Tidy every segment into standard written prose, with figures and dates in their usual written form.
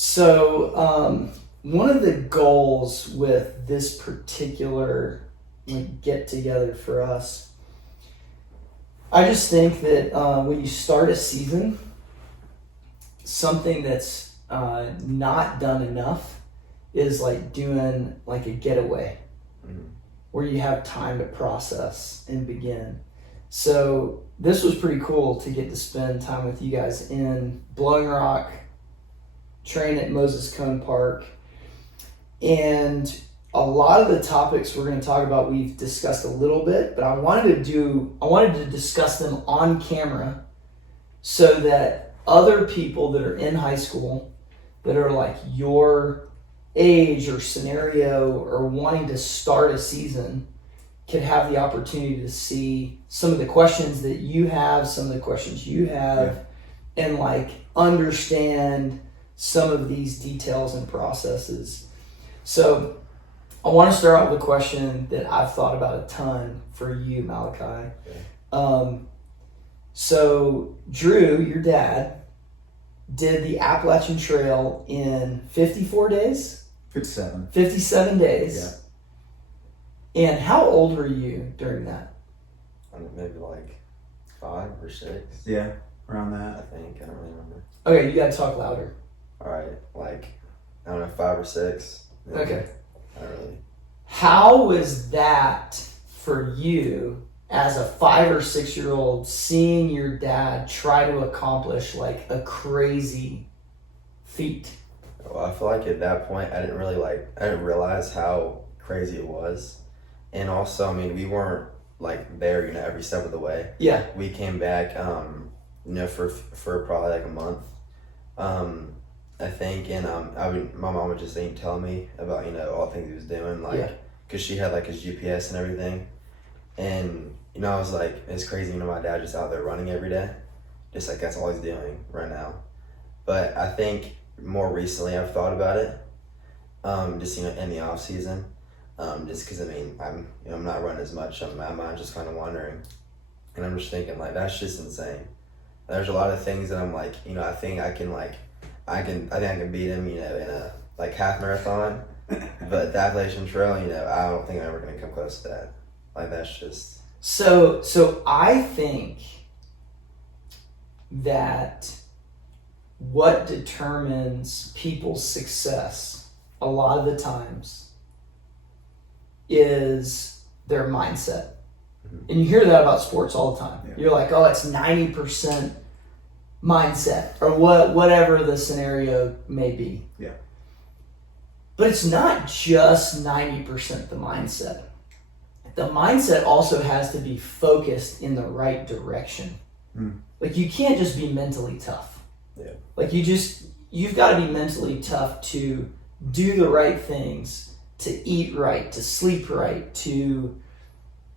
So one of the goals with this particular get together for us, I just think that when you start a season, something that's not done enough is like doing like a getaway where you have time to process and begin. So this was pretty cool to get to spend time with you guys in Blowing Rock, train at Moses Cone Park. And a lot of the topics we're going to talk about, we've discussed a little bit, but I wanted to discuss them on camera so that other people that are in high school that are like your age or scenario or wanting to start a season could have the opportunity to see some of the questions that you have, some of the questions you have, and like understand some of these details and processes. So I want to start out with a question that I've thought about a ton for you, Malachi. Okay. So Drew, your dad, did the Appalachian Trail in 54 days? 57. 57 days. Yeah. And how old were you during that? Maybe like 5 or 6. Yeah, around that. I think. I don't really remember. Okay, you gotta talk louder. Alright, like, I don't know, 5 or 6. Maybe. Okay. Not really. How was that for you as a 5 or 6 year old seeing your dad try to accomplish like a crazy feat? Well, I feel like at that point I didn't realize how crazy it was. And also, I mean, we weren't like there, every step of the way. Yeah. We came back, for probably like a month. I think, and my mom would just tell me about, all the things he was doing, like, because she had like his GPS and everything. And, I was like, it's crazy, my dad just out there running every day. Just like, that's all he's doing right now. But I think more recently I've thought about it, just, in the off season, just because, I'm not running as much. My mind's just kind of wandering. And I'm just thinking, like, that's just insane. There's a lot of things that I'm like, I think I can beat him, in a like half marathon. But the Appalachian Trail, I don't think I'm ever going to come close to that. Like, that's just... So I think that what determines people's success a lot of the times is their mindset. And you hear that about sports all the time. Yeah. You're like, oh, it's 90% mindset or whatever the scenario may be. Yeah. But it's not just 90% the mindset. The mindset also has to be focused in the right direction. Like, you can't just be mentally tough. Yeah. Like, you've got to be mentally tough to do the right things, to eat right, to sleep right, to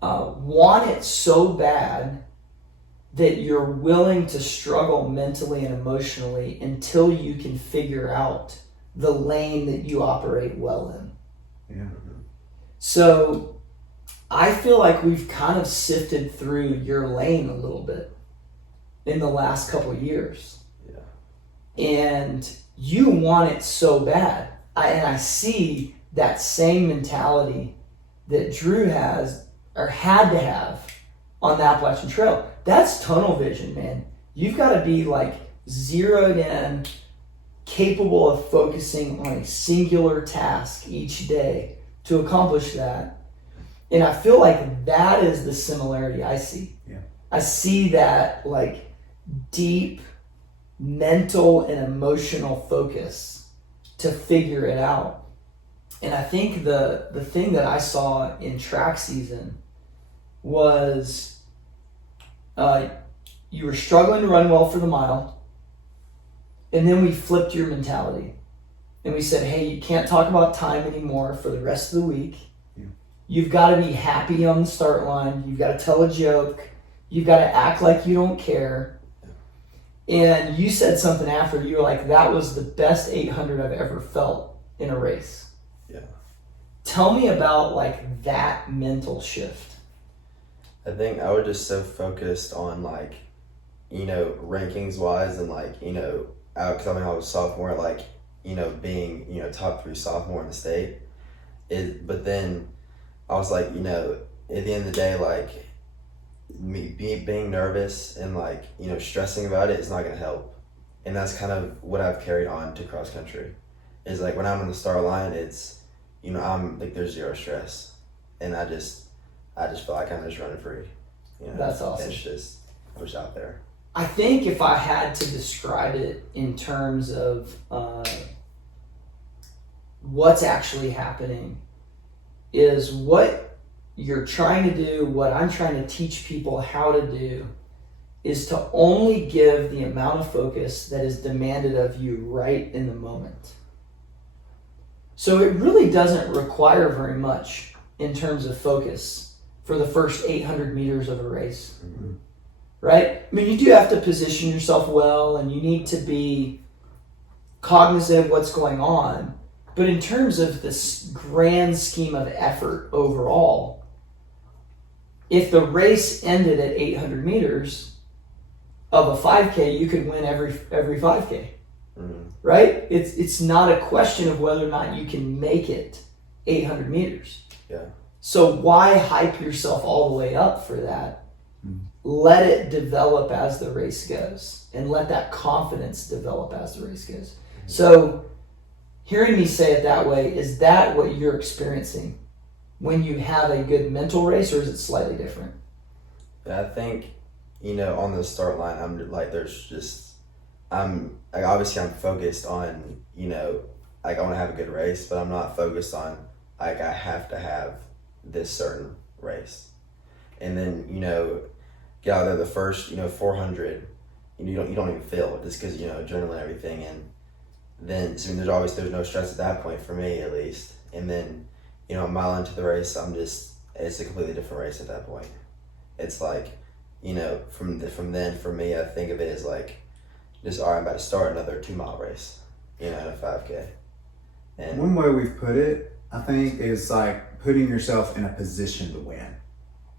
want it so bad that you're willing to struggle mentally and emotionally until you can figure out the lane that you operate well in. Yeah. So I feel like we've kind of sifted through your lane a little bit in the last couple of years. Yeah. And you want it so bad. I see that same mentality that Drew has or had to have on the Appalachian Trail. That's tunnel vision, man. You've got to be like zeroed in, capable of focusing on a singular task each day to accomplish that. And I feel like that is the similarity I see. Yeah. I see that like deep mental and emotional focus to figure it out. And I think the thing that I saw in track season was you were struggling to run well for the mile, and then we flipped your mentality. And we said, hey, you can't talk about time anymore for the rest of the week. Yeah. You've got to be happy on the start line. You've got to tell a joke. You've got to act like you don't care. And you said something after. You were like, that was the best 800 I've ever felt in a race. Yeah. Tell me about like that mental shift. I think I was just so focused on like, rankings wise and like, because I was a sophomore, like being, top 3 sophomore in the state. But then I was like, at the end of the day, like, being nervous and like, stressing about it is not going to help. And that's kind of what I've carried on to cross country. Is like when I'm on the start line, it's, I'm like, there's zero stress. And I just feel like I'm just running free. That's awesome. It's just, I was out there. I think if I had to describe it in terms of what's actually happening, is what you're trying to do, what I'm trying to teach people how to do, is to only give the amount of focus that is demanded of you right in the moment. So it really doesn't require very much in terms of focus for the first 800 meters of a race. Mm-hmm. Right? I mean, you do have to position yourself well, and you need to be cognizant of what's going on. But in terms of this grand scheme of effort overall, if the race ended at 800 meters of a 5K, you could win every 5K. Mm-hmm. Right? It's not a question of whether or not you can make it 800 meters. Yeah. So why hype yourself all the way up for that? Let it develop as the race goes, and let that confidence develop as the race goes. So hearing me say it that way, is that what you're experiencing when you have a good mental race, or is it slightly different? I think, on the start line, I'm like, obviously I'm focused on, like I want to have a good race, but I'm not focused on like I have to have this certain race. And then, get out there the first, 400, you don't even feel it just because, adrenaline and everything. And then, so there's no stress at that point for me, at least. And then, a mile into the race, it's a completely different race at that point. It's like, from then, for me, I think of it as like, all right, I'm about to start another 2-mile race, in a 5K. And one way we've put it, I think, is like putting yourself in a position to win.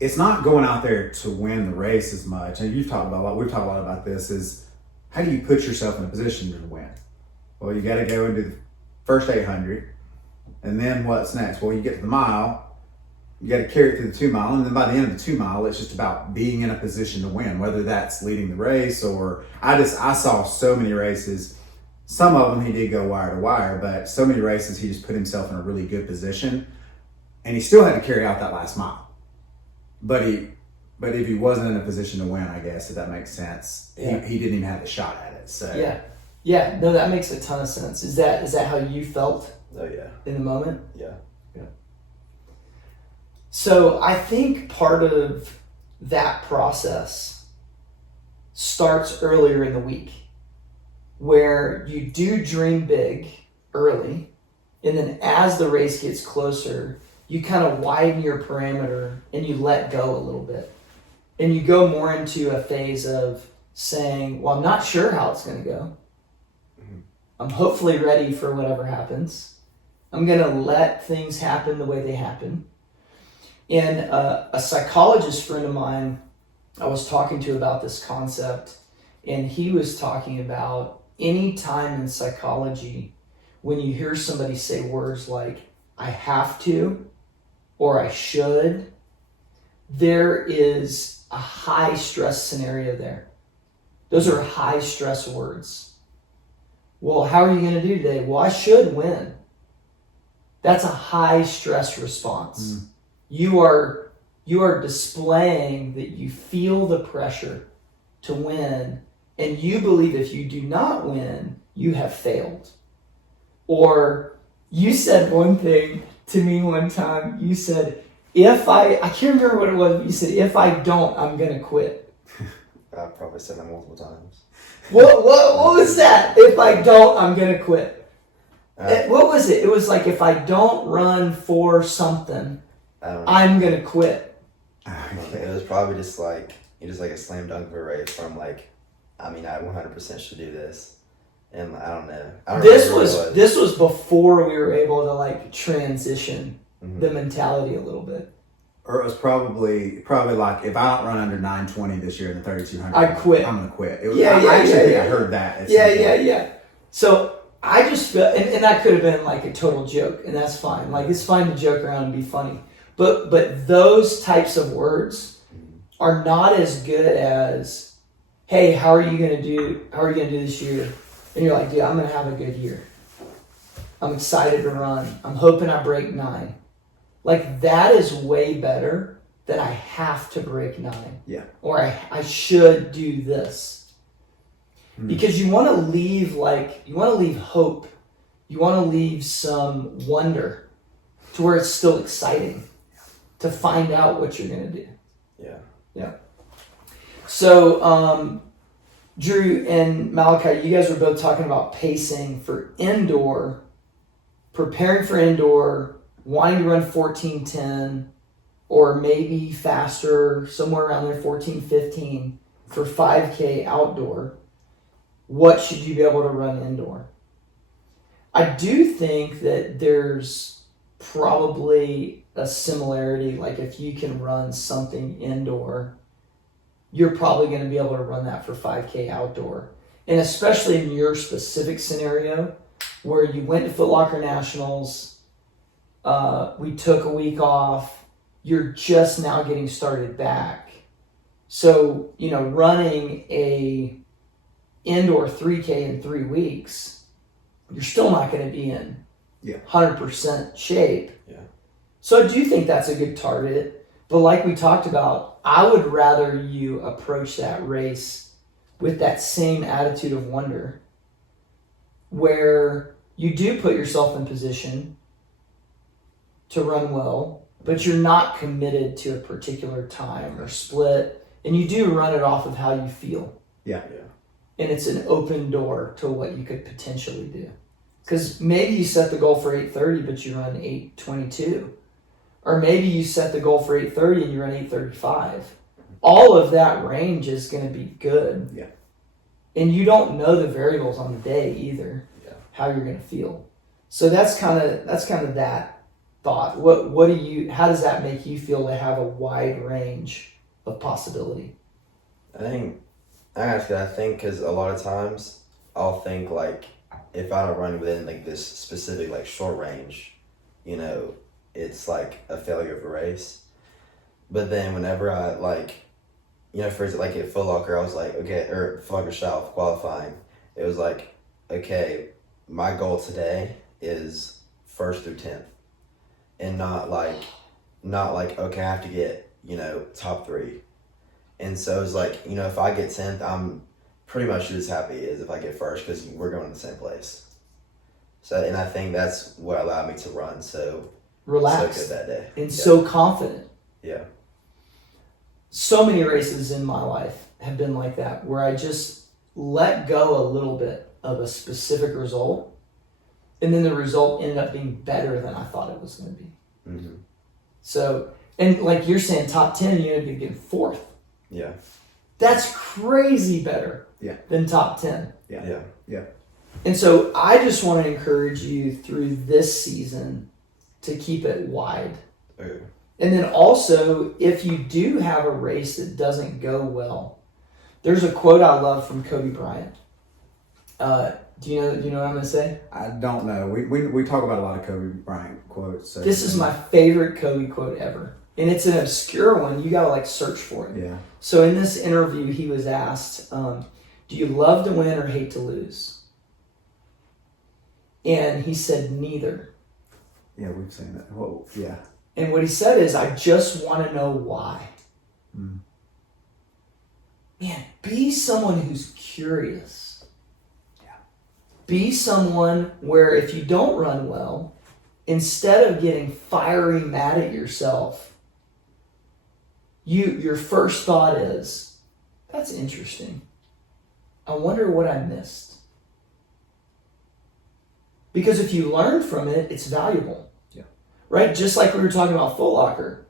It's not going out there to win the race as much. And we've talked a lot about this, is how do you put yourself in a position to win? Well, you got to go into the first 800, and then what's next? Well, you get to the mile, you got to carry it through the 2-mile, and then by the end of the 2-mile, it's just about being in a position to win, whether that's leading the race or I saw so many races. Some of them he did go wire to wire, but so many races he just put himself in a really good position, and he still had to carry out that last mile. But if he wasn't in a position to win, I guess, if that makes sense, Yeah. he didn't even have a shot at it. So Yeah, no, that makes a ton of sense. Is that how you felt oh yeah, in the moment? yeah. So I think part of that process starts earlier in the week, where you do dream big early, and then as the race gets closer, you kind of widen your parameter and you let go a little bit. And you go more into a phase of saying, well, I'm not sure how it's going to go. Mm-hmm. I'm hopefully ready for whatever happens. I'm going to let things happen the way they happen. And a psychologist friend of mine I was talking to about this concept, and he was talking about any time in psychology when you hear somebody say words like, I have to, or I should, there is a high stress scenario there. Those are high stress words. Well, how are you going to do today? Well, I should win. That's a high stress response. Mm. You are displaying that you feel the pressure to win, and you believe if you do not win, you have failed. Or you said one thing to me one time. You said, I can't remember what it was, but you said, if I don't, I'm going to quit. I've probably said that multiple times. What was that? If I don't, I'm going to quit. What was it? It was like, if I don't run for something, I'm going to quit. It was probably just like a slam dunk for a race where I'm like, I 100% should do this. And I don't know. This was before we were able to like transition the mentality a little bit. Or it was probably like, if I don't run under 9:20 this year in the 3,200, I quit. I'm gonna quit. I think I heard that. Yeah. So I just feel, and that could have been like a total joke, and that's fine. Like, it's fine to joke around and be funny. But those types of words are not as good as, hey, how are you gonna do this year? And you're like, dude, I'm gonna have a good year. I'm excited to run. I'm hoping I break 9. Like, that is way better than I have to break 9. Yeah. Or I should do this. Because you want to leave hope. You want to leave some wonder to where it's still exciting to find out what you're going to do. Yeah. So, Drew and Malachi, you guys were both talking about pacing for indoor, preparing for indoor, wanting to run 14:10 or maybe faster, somewhere around there, 14:15 for 5K outdoor. What should you be able to run indoor? I do think that there's probably a similarity. Like, if you can run something indoor, you're probably going to be able to run that for 5K outdoor. And especially in your specific scenario where you went to Foot Locker Nationals, we took a week off, you're just now getting started back. So, running a indoor 3K in 3 weeks, you're still not going to be in 100% shape. Yeah. So I do think that's a good target. But like we talked about, I would rather you approach that race with that same attitude of wonder, where you do put yourself in position to run well, but you're not committed to a particular time or split, and you do run it off of how you feel. Yeah. And it's an open door to what you could potentially do. Because maybe you set the goal for 8:30, but you run 8:22. Or maybe you set the goal for 8:30 and you run 8:35. All of that range is going to be good. Yeah. And you don't know the variables on the day either, how you're going to feel. So that's kind of that thought. How does that make you feel to have a wide range of possibility? I think because a lot of times I'll think, like, if I don't run within like this specific like short range, it's like a failure of a race. But then whenever I for example, like at Foot Locker, I was like, okay, or Foot Locker South qualifying, it was like, okay, my goal today is 1st through 10th, and not like okay, I have to get top 3. And so it's like, if I get 10th, I'm pretty much as happy as if I get 1st, because we're going to the same place. So, and I think that's what allowed me to run so relaxed, so good that day. And so confident. Yeah. So many races in my life have been like that, where I just let go a little bit of a specific result, and then the result ended up being better than I thought it was going to be. Mm-hmm. So, and like you're saying, top 10, you ended up getting 4th. Yeah. That's crazy better than top 10. Yeah. And so I just want to encourage you through this season to keep it wide. Okay. And then also, if you do have a race that doesn't go well, there's a quote I love from Kobe Bryant. Do you know what I'm going to say? I don't know. We talk about a lot of Kobe Bryant quotes. So This is my favorite Kobe quote ever. And it's an obscure one. You got to search for it. Yeah. So in this interview, he was asked, do you love to win or hate to lose? And he said, neither. Yeah, we've seen that. Well, yeah. And what he said is, I just want to know why. Mm. Man, be someone who's curious. Yeah. Be someone where if you don't run well, instead of getting fiery mad at yourself, your first thought is, that's interesting. I wonder what I missed. Because if you learn from it, it's valuable. Yeah. Right? Just like we were talking about Foot Locker.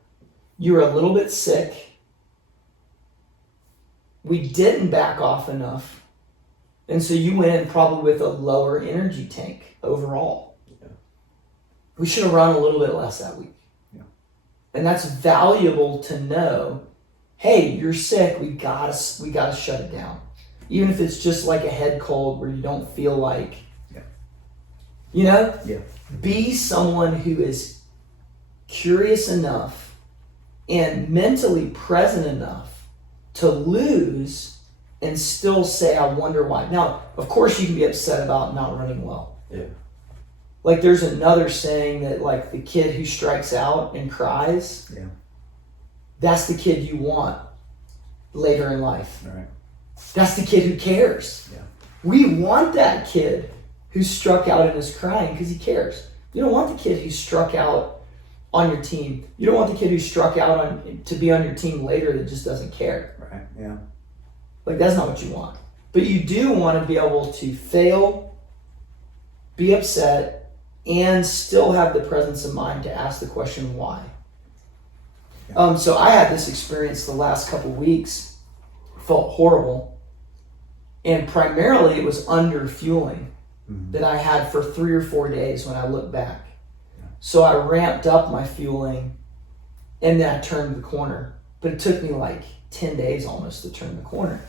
You were a little bit sick. We didn't back off enough. And so you went in probably with a lower energy tank overall. Yeah. We should have run a little bit less that week. Yeah. And that's valuable to know. Hey, you're sick. We gotta shut it down. Even if it's just like a head cold where you don't feel like You know? Yeah. Be someone who is curious enough and mentally present enough to lose and still say, I wonder why. Now, of course, you can be upset about not running well. Yeah. Like, there's another saying that, like, the kid who strikes out and cries, Yeah. that's the kid you want later in life. All right. That's the kid who cares. Yeah. We want that kid who struck out and is crying because he cares. You don't want the kid who struck out on your team. You don't want the kid who struck out to be on your team later that just doesn't care. Right. Yeah. Like, that's not what you want. But you do want to be able to fail, be upset, and still have the presence of mind to ask the question, why? Yeah. So I had this experience the last couple weeks. Felt horrible. And primarily it was under fueling that I had for 3 or 4 days when I look back. Yeah. So I ramped up my fueling and then I turned the corner. But it took me like 10 days almost to turn the corner.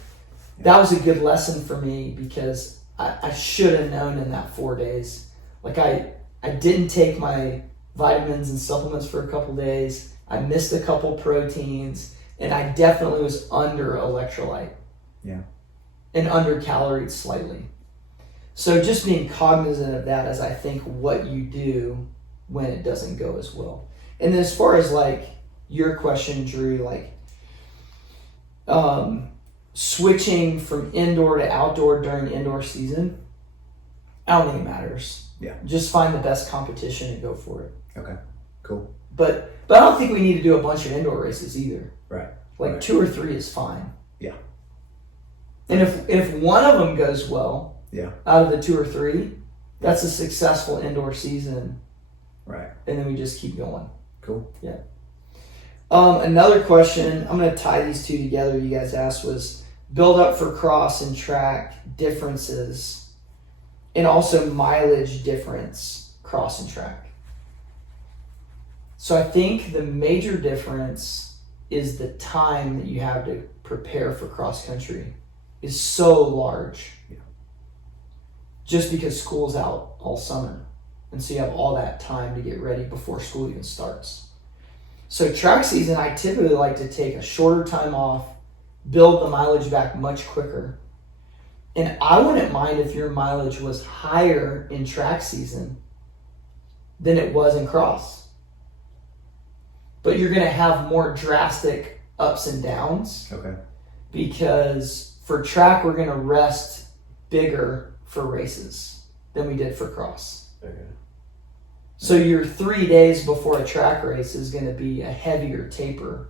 Yeah. That was a good lesson for me because I should have known in that 4 days. Like I didn't take my vitamins and supplements for a couple days. I missed a couple proteins and I definitely was under electrolyte. Yeah. And under caloried slightly. So just being cognizant of that as I think what you do when it doesn't go as well. And then as far as like your question, Drew, like switching from indoor to outdoor during indoor season, I don't think it matters. Yeah. Just find the best competition and go for it. Okay. Cool. But I don't think we need to do a bunch of indoor races either. Right. Like Right. 2 or 3 is fine. Yeah. And if one of them goes well, Yeah. out of the 2 or 3, that's a successful indoor season. Right. And then we just keep going. Cool. Yeah. Another question, I'm going to tie these two together, you guys asked, was build up for cross and track differences and also mileage difference cross and track. So I think the major difference is the time that you have to prepare for cross country is so large. Yeah. Just because school's out all summer. And so you have all that time to get ready before school even starts. So track season, I typically like to take a shorter time off, build the mileage back much quicker. And I wouldn't mind if your mileage was higher in track season than it was in cross. But you're going to have more drastic ups and downs. Okay. Because for track, we're going to rest bigger for races than we did for cross. Okay. So your 3 days before a track race is going to be a heavier taper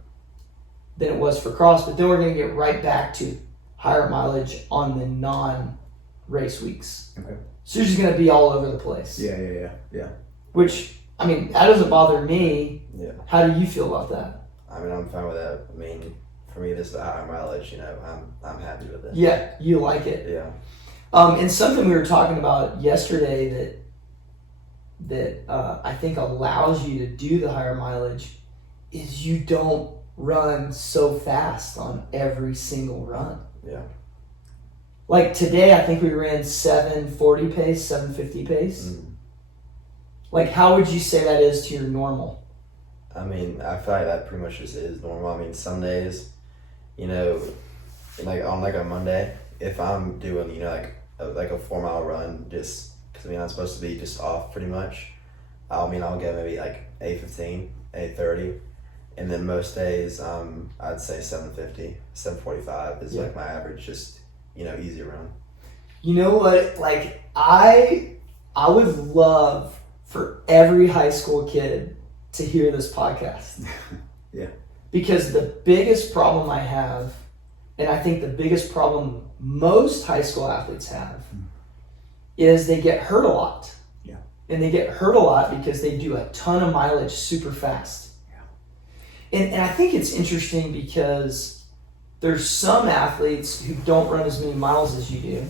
than it was for cross, but then we're going to get right back to higher mileage on the non-race weeks. Okay. So you're just going to be all over the place. Yeah. Which, I mean, that doesn't bother me. Yeah. How do you feel about that? I mean, I'm fine with that. I mean, for me, this is a higher mileage. You know, I'm happy with it. Yeah, you like it. Yeah. And something we were talking about yesterday that I think allows you to do the higher mileage is you don't run so fast on every single run. Yeah. Like today, I think we ran 7:40 pace, 7:50 pace. Mm. Like, how would you say that is to your normal? I mean, I feel like that pretty much just is normal. I mean, some days, you know, like on like a Monday, if I'm doing, you know, like a 4 mile run, just because I mean I'm supposed to be just off pretty much. I'll go maybe like 8:15, 8:30, and then most days I'd say 7:50, 7:45 is like my average, just easy run. You know what? Like I would love for every high school kid to hear this podcast. Yeah. Because the biggest problem I have, and I think the biggest problem most high school athletes have, is they get hurt a lot. Yeah. And they get hurt a lot because they do a ton of mileage super fast. Yeah. And I think it's interesting because there's some athletes who don't run as many miles as you do,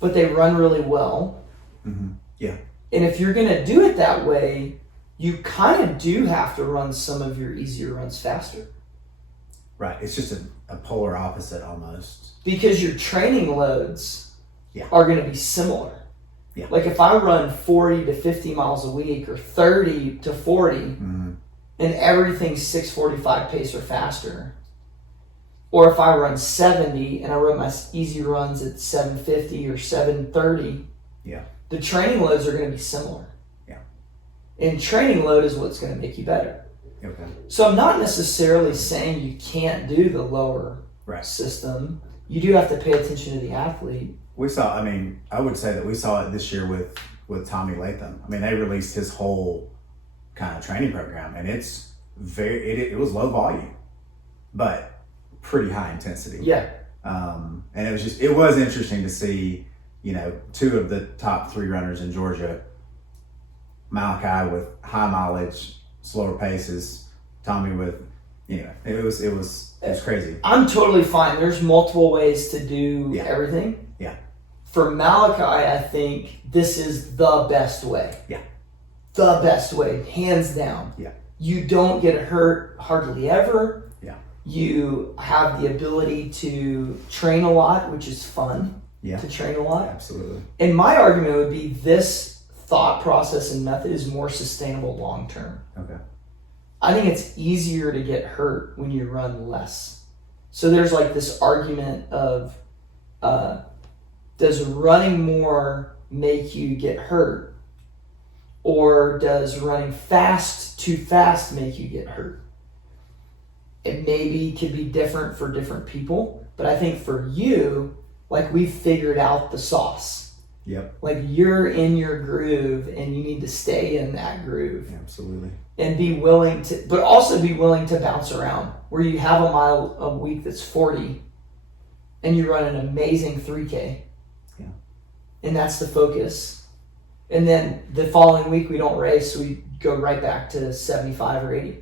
but they run really well. Mm-hmm. Yeah. And if you're going to do it that way, you kind of do have to run some of your easier runs faster. Right. It's just a polar opposite almost. Because your training loads Yeah. are going to be similar. Yeah. Like if I run 40 to 50 miles a week or 30 to 40 Mm-hmm. and everything's 6:45 pace or faster, or if I run 70 and I run my easy runs at 7:50 or 7:30, Yeah. the training loads are going to be similar. Yeah. And training load is what's going to make you better. Okay. So I'm not necessarily saying you can't do the lower Right. system. You do have to pay attention to the athlete. We saw, I mean, I would say that we saw it this year with Tommy Latham. I mean, they released his whole kind of training program, and it's it was low volume, but pretty high intensity. Yeah. And it was interesting to see, two of the top 3 runners in Georgia, Malachi with high mileage, slower paces, Tommy with, it was crazy. I'm totally fine. There's multiple ways to do Yeah. everything. Yeah. For Malachi, I think this is the best way. Yeah. The best way, hands down. Yeah. You don't get hurt hardly ever. Yeah. You have the ability to train a lot, which is fun. Yeah. To train a lot. Absolutely. And my argument would be this thought process and method is more sustainable long term. Okay. I think it's easier to get hurt when you run less. So there's like this argument of does running more make you get hurt? Or does running too fast make you get hurt? It maybe could be different for different people, but I think for you, like we've figured out the sauce. Yep. Like you're in your groove and you need to stay in that groove. Absolutely. And be willing to, but also be willing to bounce around where you have a mile a week that's 40 and you run an amazing 3K. Yeah. And that's the focus. And then the following week we don't race, so we go right back to 75 or 80.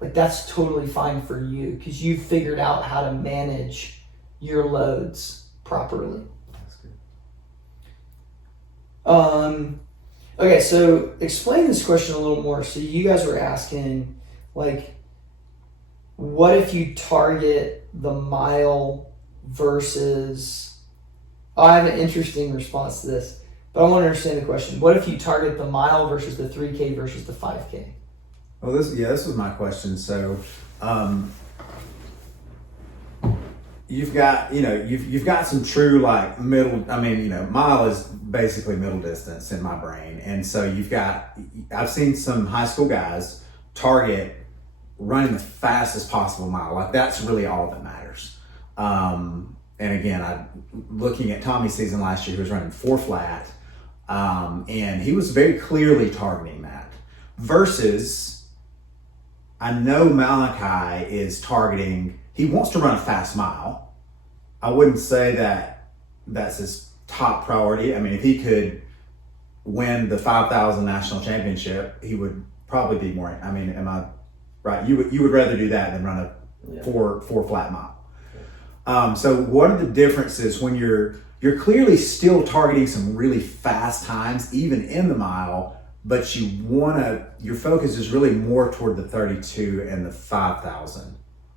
Like that's totally fine for you because you've figured out how to manage your loads properly. That's good. Okay, so explain this question a little more. So you guys were asking, like, what if you target the mile versus... Oh, I have an interesting response to this, but I want to understand the question. What if you target the mile versus the 3K versus the 5K? Well, this was my question. So, you've got some true like middle. I mean, mile is basically middle distance in my brain, and so I've seen some high school guys target running the fastest possible mile. Like that's really all that matters. And again, looking at Tommy's season last year, he was running 4 flat, and he was very clearly targeting that. Versus, I know Malachi is targeting. He wants to run a fast mile. I wouldn't say that that's his top priority. I mean, if he could win the 5,000 national championship, he would probably be more. I mean, am I right? You would rather do that than run a 4 flat mile. So what are the differences when you're clearly still targeting some really fast times, even in the mile, but your focus is really more toward the 32 and the 5,000.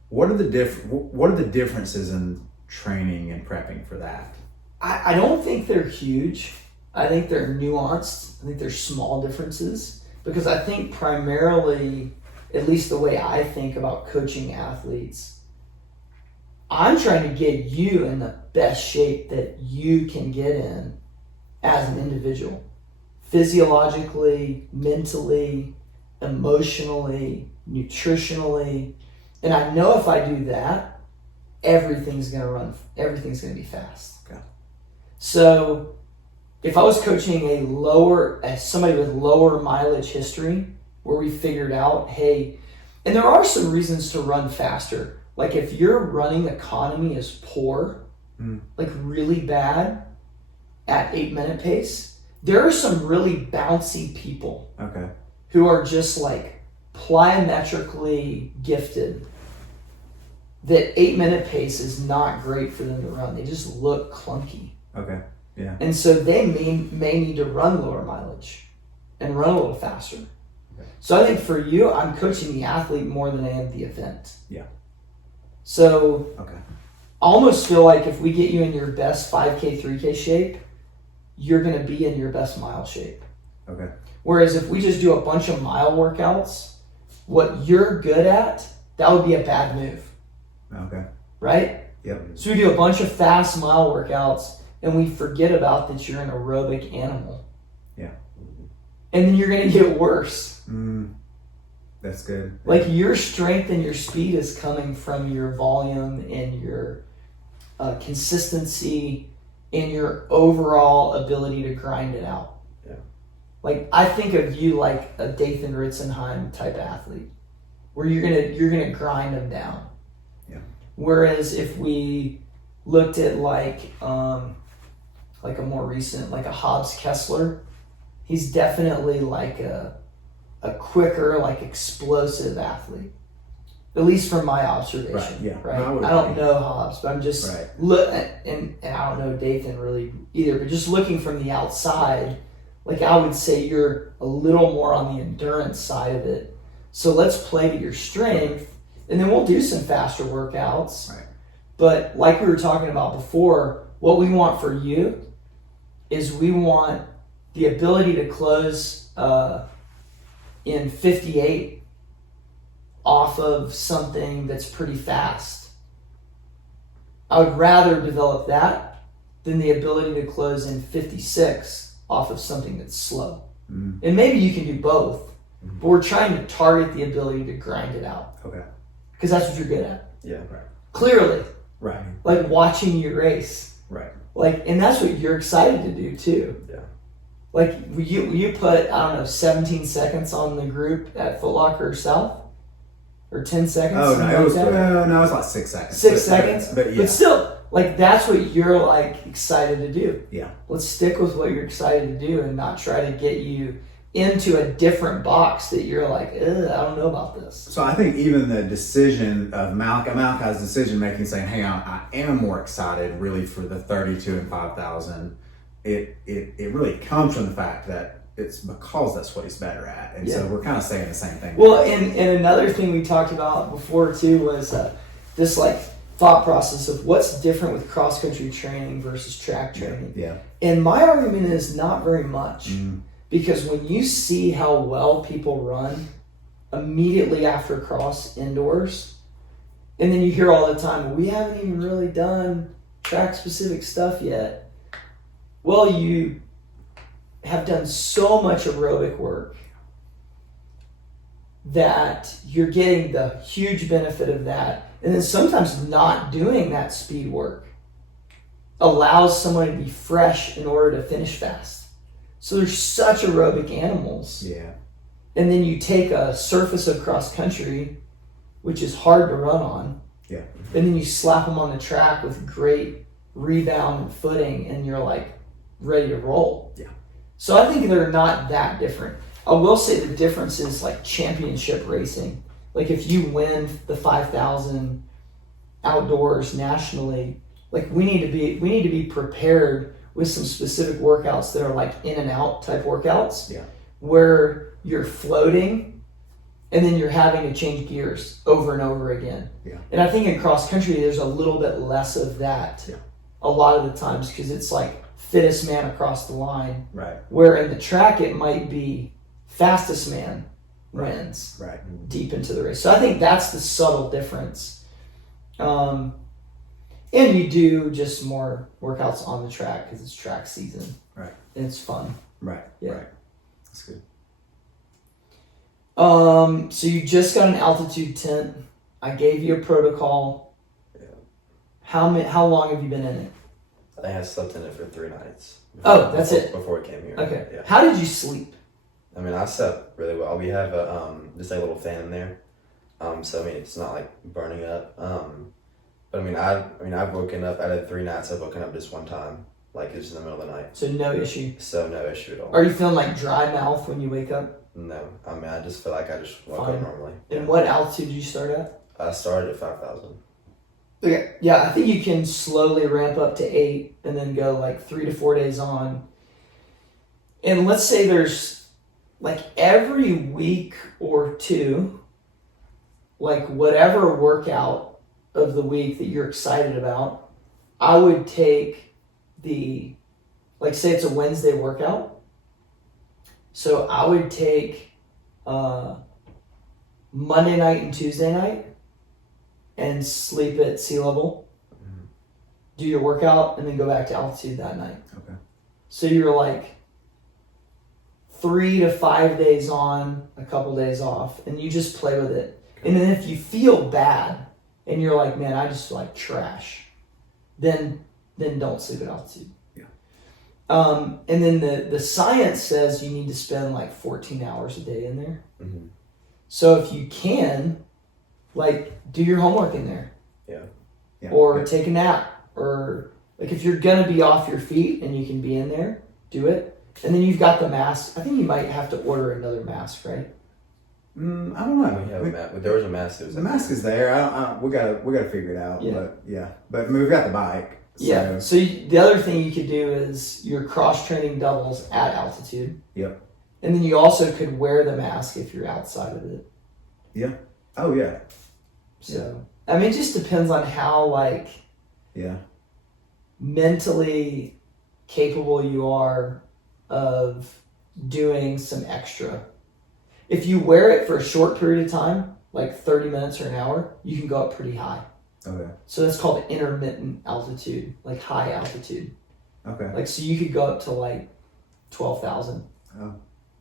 What are the differences in training and prepping for that? I don't think they're huge. I think they're nuanced. I think there's small differences because I think primarily, at least the way I think about coaching athletes, I'm trying to get you in the best shape that you can get in as an individual. Physiologically, mentally, emotionally, nutritionally. And I know if I do that, everything's going to be fast. Okay. So if I was coaching somebody with lower mileage history, where we figured out, hey, and there are some reasons to run faster. Like if your running economy is poor, like really bad at 8-minute pace, there are some really bouncy people who are just like plyometrically gifted that 8-minute pace is not great for them to run. They just look clunky. Okay. Yeah. And so they may need to run lower mileage and run a little faster. Okay. So I think for you, I'm coaching the athlete more than I am the event. Yeah. So I almost feel like if we get you in your best 5K, 3K shape, you're going to be in your best mile shape. Okay. Whereas if we just do a bunch of mile workouts, what you're good at, that would be a bad move. Okay. Right? Yep. So we do a bunch of fast mile workouts and we forget about that you're an aerobic animal. Yeah. And then you're going to get worse. That's good. Like your strength and your speed is coming from your volume and your consistency and your overall ability to grind it out. Yeah. Like I think of you like a Dathan Ritzenheim type athlete, where you're gonna grind them down. Yeah. Whereas if we looked at like a more recent, like a Hobbs Kessler, he's definitely like a quicker, like explosive athlete. At least from my observation. Right, yeah. Right? No, I don't know Hobbs, but I'm just Right. and I don't know Dathan really either, but just looking from the outside, like I would say you're a little more on the endurance side of it. So let's play to your strength, and then we'll do some faster workouts. Right. But like we were talking about before, what we want for you is we want the ability to close in 58 off of something that's pretty fast. I would rather develop that than the ability to close in 56 off of something that's slow. And maybe you can do both, but we're trying to target the ability to grind it out. Okay. Because that's what you're good at. Yeah. Right. Clearly. Right. Like watching you race. Right. Like, and that's what you're excited to do too. Yeah. Like you put, I don't know, 17 seconds on the group at Foot Locker South? Or 10 seconds? Oh, no, something it was, like that? no, it was like 6 seconds. 6 seconds? But yeah. But still, like that's what you're like excited to do. Yeah. Let's stick with what you're excited to do and not try to get you into a different box that you're like, I don't know about this. So I think even the decision of Malachi's decision making, saying, "Hey, I am more excited really for the 32 and 5,000." It really comes from the fact that it's because that's what he's better at, and so we're kind of saying the same thing. Well, and another thing we talked about before too was this like thought process of what's different with cross country training versus track training. Yeah. And my argument is not very much. Because when you see how well people run immediately after cross indoors, and then you hear all the time, we haven't even really done track specific stuff yet. Well, you have done so much aerobic work that you're getting the huge benefit of that. And then sometimes not doing that speed work allows someone to be fresh in order to finish fast. So they're such aerobic animals. Yeah. And then you take a surface of cross country, which is hard to run on. Yeah. And then you slap them on the track with great rebound and footing, and you're like ready to roll. Yeah. So I think they're not that different. I will say the difference is like championship racing. Like if you win the 5,000 outdoors nationally, like we need to be prepared with some specific workouts that are like in and out type workouts. Yeah. Where you're floating and then you're having to change gears over and over again. Yeah. And I think in cross country there's a little bit less of that. Yeah. A lot of the times because it's like fittest man across the line. Right. Where in the track it might be fastest man wins. Right. Deep into the race. So I think that's the subtle difference. And you do just more workouts on the track because it's track season. Right. And it's fun. Right. Yeah. Right. That's good. So you just got an altitude tent. I gave you a protocol. Yeah. How long have you been in it? I think I slept in it for 3 nights. That's it? Before I came here. Okay. Yeah. How did you sleep? I mean, I slept really well. We have just a little fan in there. So I mean, it's not like burning up. But I've woken up out of 3 nights. I've woken up just one time, like it's in the middle of the night. So no issue. So no issue at all. Are you feeling like dry mouth when you wake up? No, I mean I just feel like I just woke Fine. up normally. And what altitude did you start at? I started at 5,000. Okay. Yeah, I think you can slowly ramp up to 8 and then go like 3 to 4 days on. And let's say there's like every week or two, like whatever workout of the week that you're excited about, I would take the like say it's a Wednesday workout. So I would take Monday night and Tuesday night and sleep at sea level. Do your workout and then go back to altitude that night. Okay. So you're like 3 to 5 days on, a couple days off, and you just play with it. Okay. And then if you feel bad and you're like, man, I just like trash, then don't sleep at altitude. Yeah. And then the science says you need to spend like 14 hours a day in there. Mm-hmm. So if you can, like, do your homework in there. Yeah. Or take a nap. Or like if you're gonna be off your feet and you can be in there, do it. And then you've got the mask. I think you might have to order another mask, right? I don't know. We have a mask. There was a mask. That was the mask is there. We gotta figure it out. Yeah. But we've got the bike. So. Yeah. So the other thing you could do is your cross training doubles at altitude. Yep. And then you also could wear the mask if you're outside of it. Yeah. Oh yeah. So I mean, it just depends on how like mentally capable you are of doing some extra. If you wear it for a short period of time, like 30 minutes or an hour, you can go up pretty high. Okay. So that's called intermittent altitude, like high altitude. Okay. Like, so you could go up to like 12,000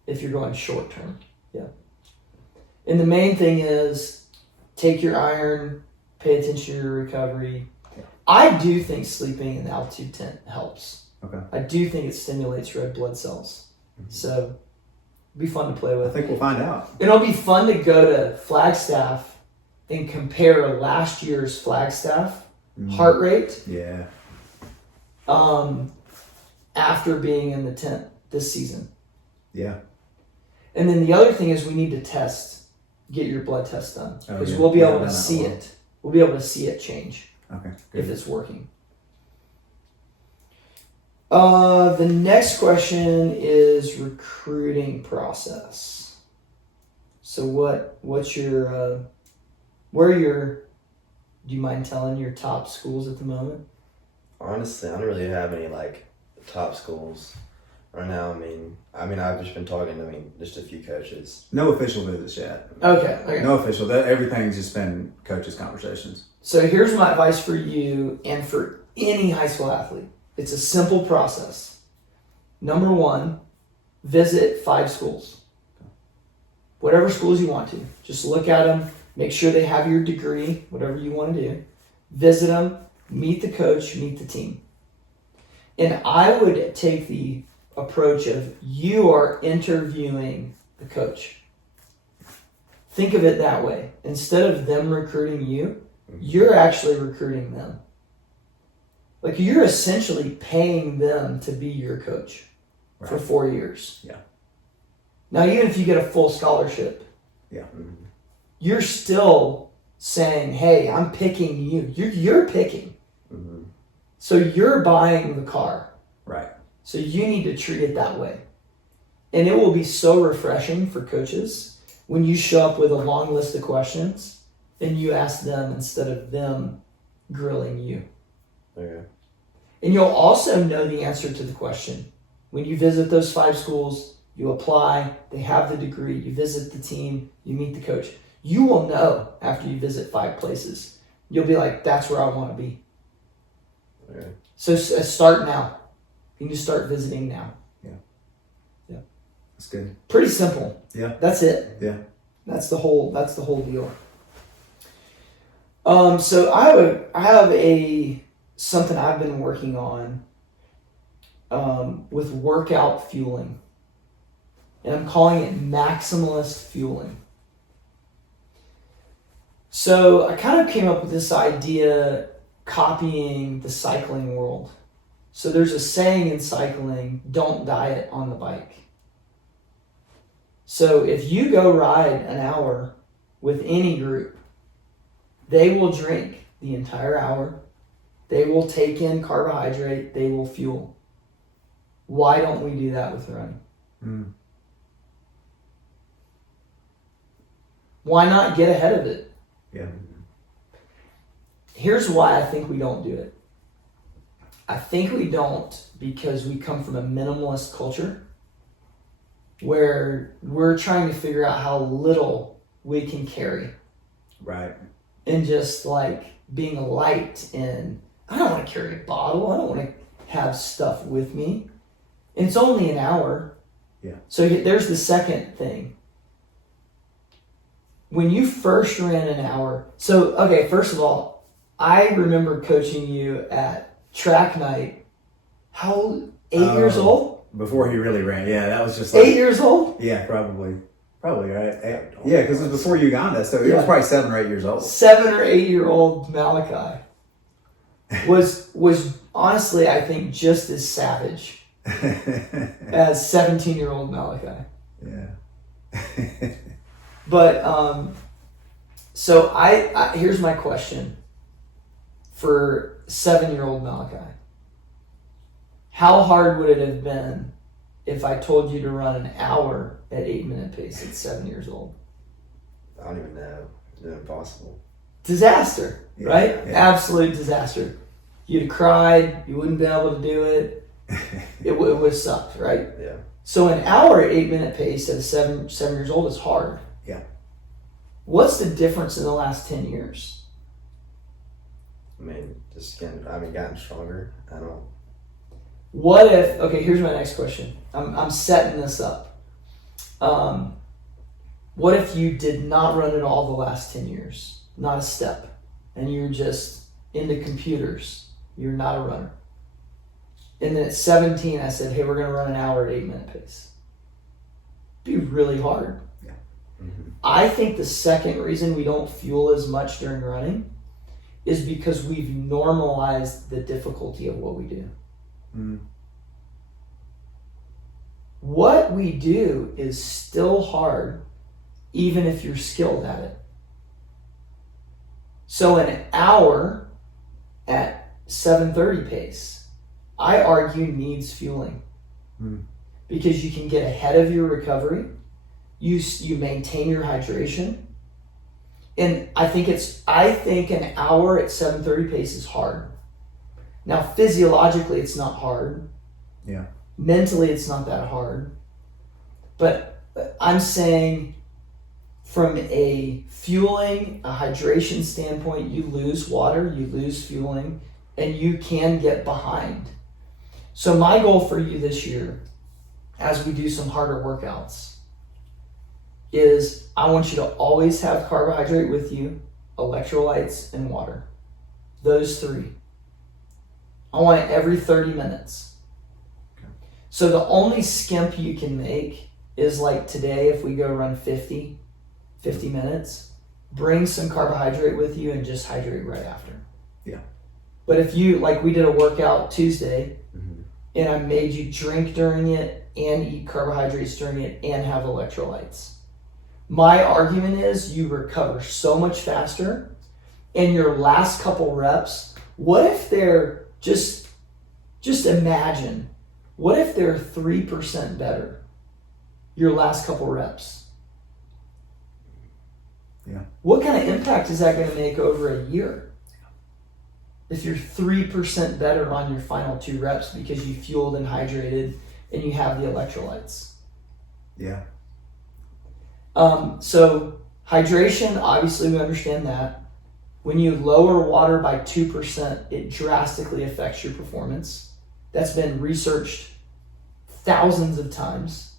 if you're going short term. Yeah. And the main thing is take your iron, pay attention to your recovery. I do think sleeping in the altitude tent helps. Okay. I do think it stimulates red blood cells. So it'll be fun to play with. I think we'll find out. And it'll be fun to go to Flagstaff and compare last year's Flagstaff heart rate. Yeah. After being in the tent this season. Yeah. And then the other thing is we need to get your blood test done. Because we'll be able to see it. We'll be able to see it change. Okay. If it's working. The next question is recruiting process. So what's your do you mind telling your top schools at the moment? Honestly, I don't really have any like top schools right now. I mean, I've just been talking to just a few coaches. No official visits yet. Okay. No official. Everything's just been coaches' conversations. So here's my advice for you and for any high school athlete. It's a simple process. Number 1, visit 5 schools. Whatever schools you want to. Just look at them. Make sure they have your degree, whatever you want to do. Visit them. Meet the coach. Meet the team. And I would take the approach of you are interviewing the coach. Think of it that way. Instead of them recruiting you, you're actually recruiting them. Like you're essentially paying them to be your coach for 4 years. Yeah. Now, even if you get a full scholarship, you're still saying, "Hey, I'm picking you." You're picking. Mm-hmm. So you're buying the car. Right. So you need to treat it that way, and it will be so refreshing for coaches when you show up with a long list of questions. And you ask them instead of them grilling you. Okay. And you'll also know the answer to the question. When you visit those 5 schools, you apply, they have the degree, you visit the team, you meet the coach. You will know after you visit 5 places. You'll be like, that's where I want to be. Okay. So start now. You can just start visiting now. Yeah. That's good. Pretty simple. Yeah. That's it. Yeah. That's the whole deal. So I have something I've been working on with workout fueling, and I'm calling it maximalist fueling. So I kind of came up with this idea copying the cycling world. So there's a saying in cycling, don't diet on the bike. So if you go ride an hour with any group, they will drink the entire hour. They will take in carbohydrate. They will fuel. Why don't we do that with running? Why not get ahead of it? Yeah. Here's why I think we don't do it. I think we don't, because we come from a minimalist culture where we're trying to figure out how little we can carry. Right. And just like being light in, I don't want to carry a bottle. I don't want to have stuff with me. And it's only an hour. Yeah. So there's the second thing. When you first ran an hour, so, okay, first of all, I remember coaching you at track night. How old? 8 years old? Before he really ran. Yeah, that was just like 8 years old? Yeah, probably. Probably, right? Yeah, because it was before Uganda, so he was probably 7 or 8 years old. 7 or 8 year old Malachi was honestly, I think, just as savage as 17-year-old Malachi. Yeah. But so I here's my question for 7-year-old Malachi. How hard would it have been if I told you to run an hour at 8-minute pace at 7 years old? I don't even know. It's impossible. Disaster, Yeah, right? yeah. Absolute disaster. You'd have cried. You wouldn't been able to do it. It would have sucked, right? Yeah. So an hour at 8-minute pace at 7 years old is hard. Yeah. What's the difference in the last 10 years? I mean, gotten stronger. I don't. What if, okay, here's my next question. I'm setting this up. What if you did not run at all the last 10 years? Not a step. And you're just into computers. You're not a runner. And then at 17, I said, hey, we're going to run an hour at 8-minute pace. It'd be really hard. Yeah. Mm-hmm. I think the second reason we don't fuel as much during running is because we've normalized the difficulty of what we do. Mm. What we do is still hard, even if you're skilled at it. So an hour at 7:30 pace, I argue, needs fueling. Mm. Because you can get ahead of your recovery, you maintain your hydration, and I think an hour at 7:30 pace is hard. Now physiologically it's not hard. Yeah. Mentally it's not that hard. But I'm saying from a fueling, a hydration standpoint, you lose water, you lose fueling, and you can get behind. So my goal for you this year, as we do some harder workouts, is I want you to always have carbohydrate with you, electrolytes, and water. Those three. I want it every 30 minutes. Okay. So the only skimp you can make is like today, if we go run 50 minutes, bring some carbohydrate with you and just hydrate right after. Yeah. But if you, like we did a workout Tuesday, Mm-hmm. and I made you drink during it and eat carbohydrates during it and have electrolytes. My argument is you recover so much faster, and your last couple reps, what if they're just imagine, what if they're 3% better your last couple reps? Yeah. What kind of impact is that going to make over a year? If you're 3% better on your final 2 reps because you fueled and hydrated and you have the electrolytes. Yeah. So hydration, obviously we understand that. When you lower water by 2%, it drastically affects your performance. That's been researched thousands of times.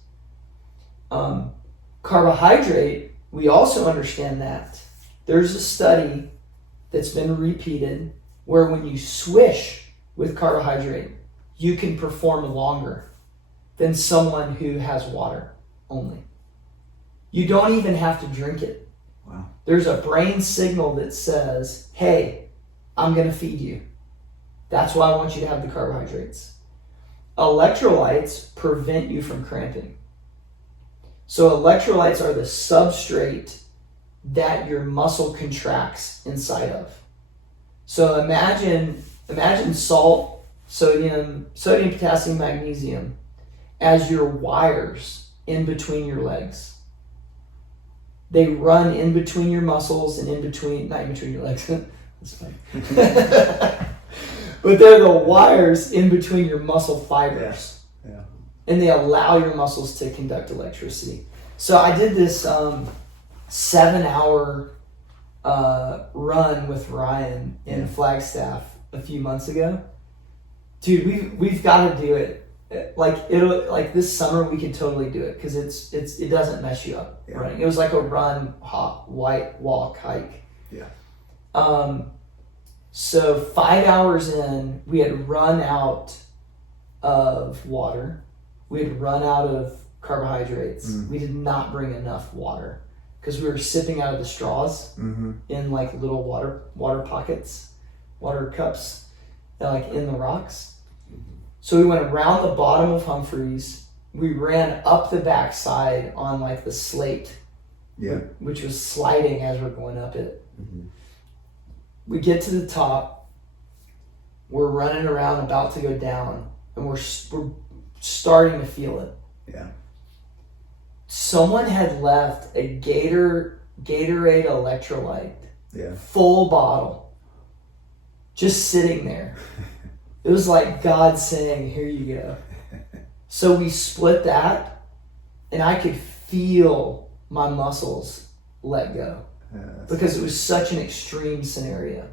Carbohydrate, we also understand that. There's a study that's been repeated where when you swish with carbohydrate, you can perform longer than someone who has water only. You don't even have to drink it. Wow. There's a brain signal that says, hey, I'm going to feed you. That's why I want you to have the carbohydrates. Electrolytes prevent you from cramping. So electrolytes are the substrate that your muscle contracts inside of. So imagine salt, sodium, potassium, magnesium as your wires in between your legs. They run in between your muscles and not in between your legs. That's funny. but they're the wires in between your muscle fibers. Yeah. And they allow your muscles to conduct electricity. So I did this 7-hour run with Ryan in Flagstaff a few months ago. Dude, we've got to do it. Like this summer we could totally do it because it doesn't mess you up running. It was like a run, hop, white walk, hike. Yeah. So 5 hours in, we had run out of water. We had run out of carbohydrates. We did not bring enough water because we were sipping out of the straws in like little water pockets, water cups, like in the rocks. So we went around the bottom of Humphreys. We ran up the backside on like the slate, which was sliding as we're going up it. We get to the top. We're running around, about to go down, and we're starting to feel it. Yeah. Someone had left a Gatorade electrolyte, full bottle, just sitting there. It was like God saying, "Here you go." So we split that, and I could feel my muscles let go because it was such an extreme scenario.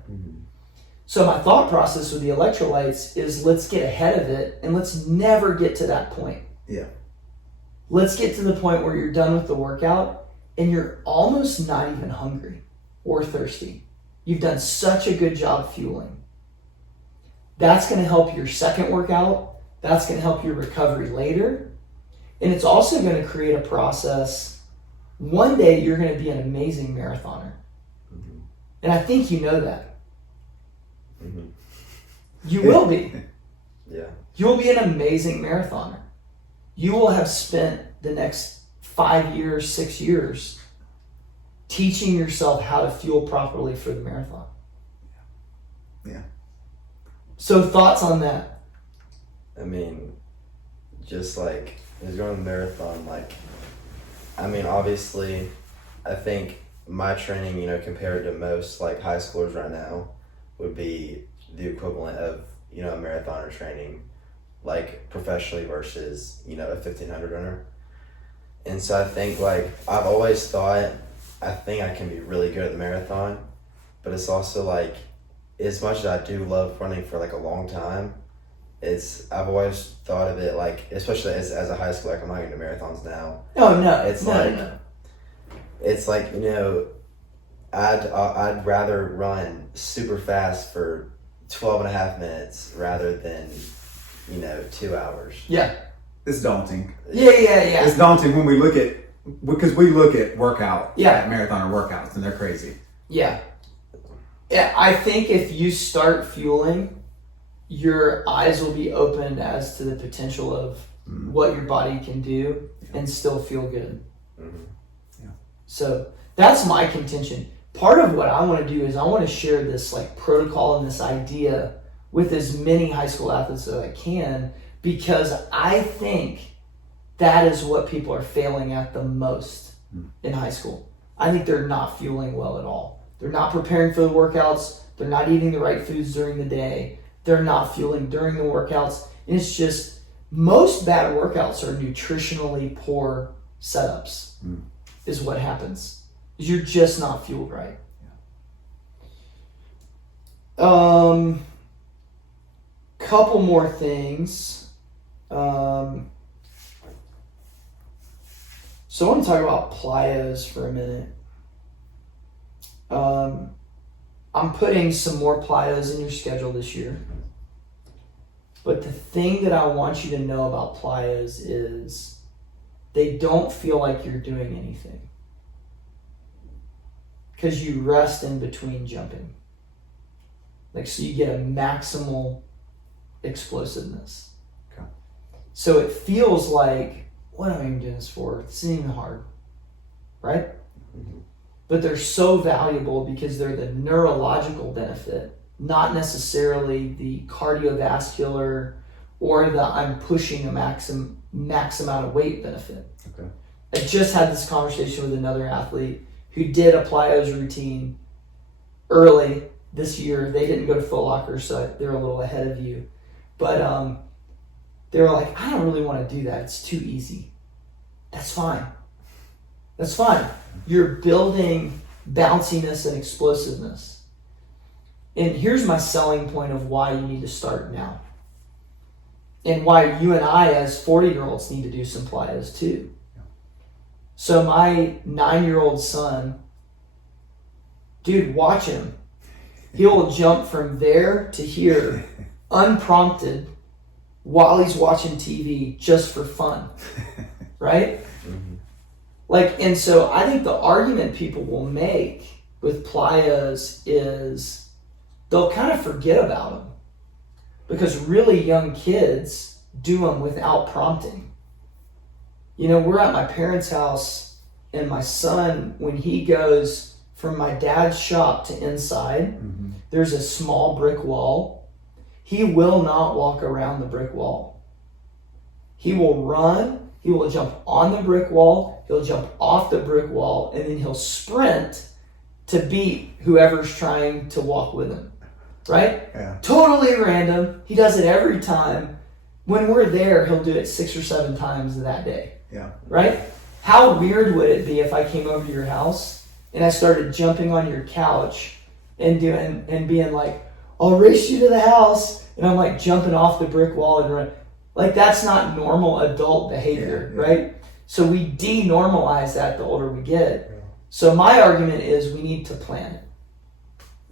So my thought process with the electrolytes is, let's get ahead of it, and let's never get to that point. Yeah. Let's get to the point where you're done with the workout, and you're almost not even hungry or thirsty. You've done such a good job fueling. That's going to help your second workout. That's going to help your recovery later. And it's also going to create a process. One day you're going to be an amazing marathoner. And I think you know that. You will be. Yeah. You'll be an amazing marathoner. You will have spent the next 5 years, 6 years teaching yourself how to fuel properly for the marathon. Yeah. So thoughts on that? I mean, just like, he's going to the marathon, like, I mean, obviously, I think my training, you know, compared to most, like, high schoolers right now, would be the equivalent of, you know, a marathoner training, like, professionally versus, you know, a 1,500 runner. And so I think, like, I've always thought, I think I can be really good at the marathon, but it's also, like, as much as I do love running for like a long time, I've always thought of it like, especially as a high schooler, like I'm not going to marathons now. Oh no, It's like, you know, I'd rather run super fast for 12 and a half minutes rather than, you know, 2 hours. Yeah. It's daunting. Yeah. It's daunting when we look at workout, at marathoner workouts, and they're crazy. Yeah. Yeah, I think if you start fueling, your eyes will be opened as to the potential of what your body can do and still feel good. Yeah. So that's my contention. Part of what I want to do is I want to share this like protocol and this idea with as many high school athletes as I can, because I think that is what people are failing at the most in high school. I think they're not fueling well at all. They're not preparing for the workouts. They're not eating the right foods during the day. They're not fueling during the workouts. And it's just, most bad workouts are nutritionally poor setups, is what happens. You're just not fueled right. Couple more things. So I want to talk about plyos for a minute. I'm putting some more plyos in your schedule this year. But the thing that I want you to know about plyos is they don't feel like you're doing anything, because you rest in between jumping. Like, so you get a maximal explosiveness. Okay. So it feels like, what am I even doing this for? It's not even hard, right? But they're so valuable because they're the neurological benefit, not necessarily the cardiovascular or the I'm pushing a max amount of weight benefit. Okay. I just had this conversation with another athlete who did a plyos routine early, this year. They didn't go to Foot Locker, so they're a little ahead of you. But they were like, I don't really want to do that. It's too easy. That's fine. That's fine. You're building bounciness and explosiveness. And here's my selling point of why you need to start now. And why you and I as 40-year-olds need to do some plyos too. So my 9-year-old son, dude, watch him. He will jump from there to here unprompted while he's watching TV just for fun. Right? Mm-hmm. Like, and so I think the argument people will make with plyos is they'll kind of forget about them because really young kids do them without prompting. You know, we're at my parents' house and my son, when he goes from my dad's shop to inside, there's a small brick wall. He will not walk around the brick wall. He will run. He will jump on the brick wall, he'll jump off the brick wall, and then he'll sprint to beat whoever's trying to walk with him. Right? Yeah. Totally random. He does it every time. When we're there, he'll do it 6 or 7 times that day. Yeah. Right? How weird would it be if I came over to your house and I started jumping on your couch and being like, I'll race you to the house, and I'm like jumping off the brick wall and run. Like, that's not normal adult behavior, right? So we denormalize that the older we get. Yeah. So my argument is we need to plan it.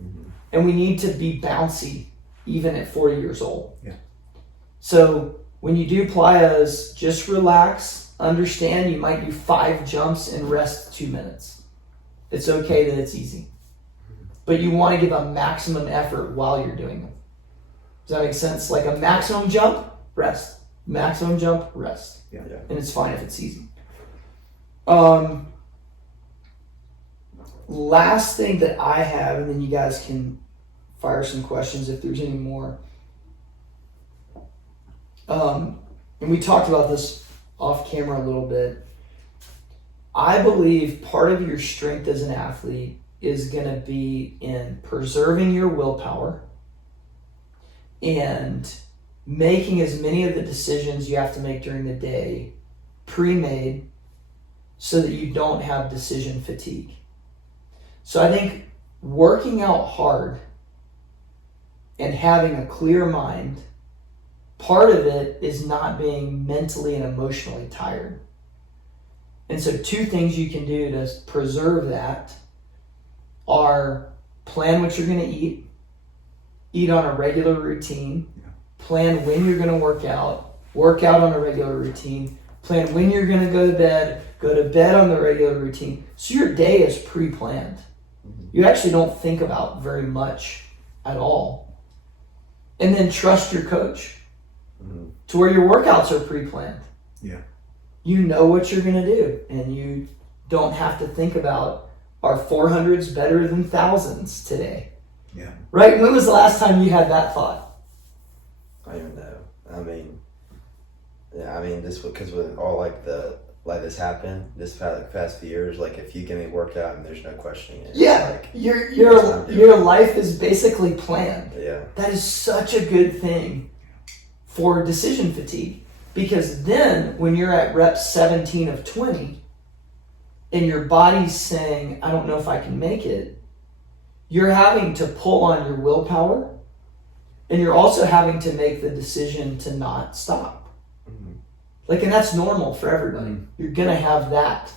Mm-hmm. And we need to be bouncy even at 40 years old. Yeah. So when you do plyos, just relax, understand you might do 5 jumps and rest 2 minutes. It's okay that it's easy. But you want to give a maximum effort while you're doing them. Does that make sense? Like a maximum jump, rest. Maximum jump, rest. Yeah. And it's fine if it's easy. Last thing that I have, and then you guys can fire some questions if there's any more. And we talked about this off camera a little bit. I believe part of your strength as an athlete is going to be in preserving your willpower and making as many of the decisions you have to make during the day pre-made so that you don't have decision fatigue. So I think working out hard and having a clear mind, part of it is not being mentally and emotionally tired. And so 2 things you can do to preserve that are plan what you're going to eat on a regular routine, plan when you're going to work out on a regular routine, plan when you're going to go to bed on the regular routine. So your day is pre-planned. You actually don't think about very much at all. And then trust your coach to where your workouts are pre-planned. Yeah. You know what you're going to do, and you don't have to think about, are 400s better than 1000s today? Yeah. Right? When was the last time you had that thought? I don't even know. I mean, this because with all this happened this past few years. Like, if you give me a workout and there's no questioning it. Yeah, like, your life is basically planned. Yeah. That is such a good thing for decision fatigue, because then when you're at rep 17 of 20 and your body's saying, I don't know if I can make it, you're having to pull on your willpower. And you're also having to make the decision to not stop. Mm-hmm. Like, and that's normal for everybody. Mm-hmm. You're going to have that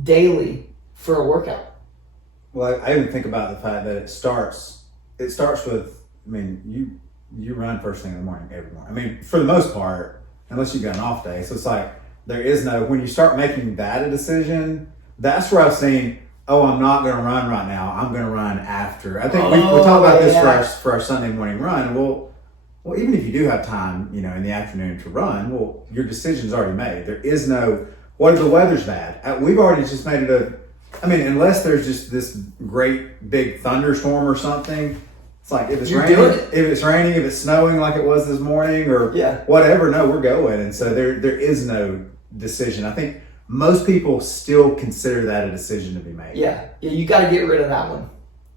daily for a workout. Well, I even think about the fact that it starts with, I mean, you run first thing in the morning every morning. I mean, for the most part, unless you've got an off day. So it's like, there is no, when you start making that a decision, that's where I've seen, oh, I'm not going to run right now. I'm going to run after. I think we talk about this for our Sunday morning run. Well, even if you do have time, in the afternoon to run, well, your decision's already made. There is no, what if the weather's bad? We've already just made it unless there's just this great big thunderstorm or something. It's like, if it's raining, if it's snowing like it was this morning or whatever, no, we're going. And so there is no decision. I think most people still consider that a decision to be made. Yeah, you got to get rid of that one.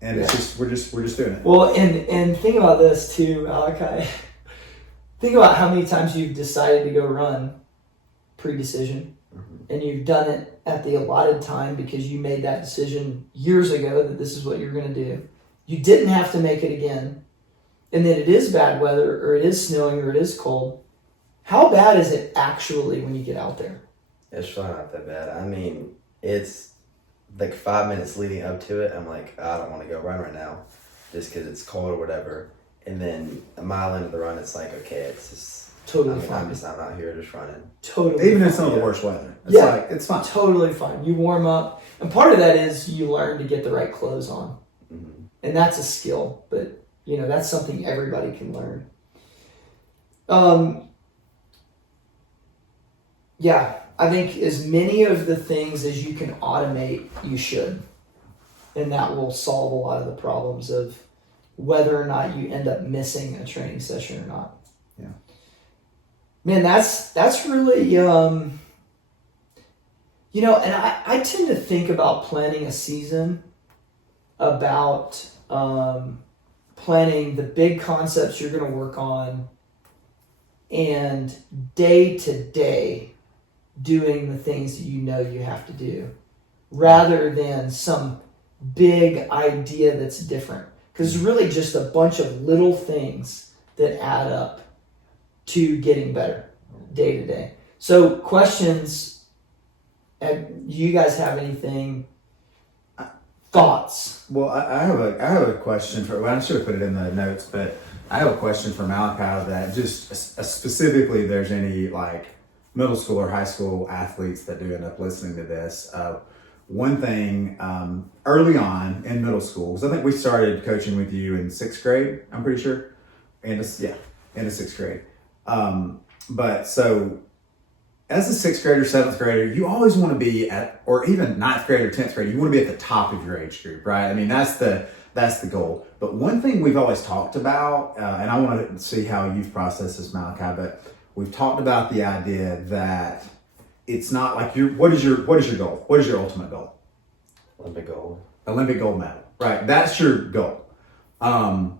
And it's just we're just doing it. Well, and think about this too, Malachi. Think about how many times you've decided to go run pre-decision, and you've done it at the allotted time because you made that decision years ago that this is what you're going to do. You didn't have to make it again, and then it is bad weather, or it is snowing, or it is cold. How bad is it actually when you get out there? It's really not that bad. I mean, it's like 5 minutes leading up to it. I'm like, I don't want to go run right now just because it's cold or whatever. And then a mile into the run, it's like, okay, it's just Totally fine. I'm out here just running. Totally Even fine. in some of the worst weather. It's Yeah. like, it's fine. Totally fine. You warm up. And part of that is you learn to get the right clothes on. Mm-hmm. And that's a skill, but that's something everybody can learn. Yeah, I think as many of the things as you can automate, you should. And that will solve a lot of the problems of whether or not you end up missing a training session or not. Yeah. Man, that's really, and I tend to think about planning a season about planning the big concepts you're going to work on and day to day doing the things that you have to do rather than some big idea that's different. Because it's really just a bunch of little things that add up to getting better day to day. So questions, do you guys have anything? Thoughts? Well, I have a question for. Well, I should have put it in the notes, but I have a question for Malachi that just specifically, if there's any like middle school or high school athletes that do end up listening to this. One thing early on in middle school, because I think we started coaching with you in 6th grade. I'm pretty sure, in the 6th grade. But so as a 6th grader, 7th grader, you always want to be at, or even 9th grade or 10th grade, you want to be at the top of your age group, right? I mean, that's the goal. But one thing we've always talked about, and I want to see how you've processed this, Malachi, but we've talked about the idea that it's not like what is your goal? What is your ultimate goal? Olympic gold. Olympic gold medal, right? That's your goal. But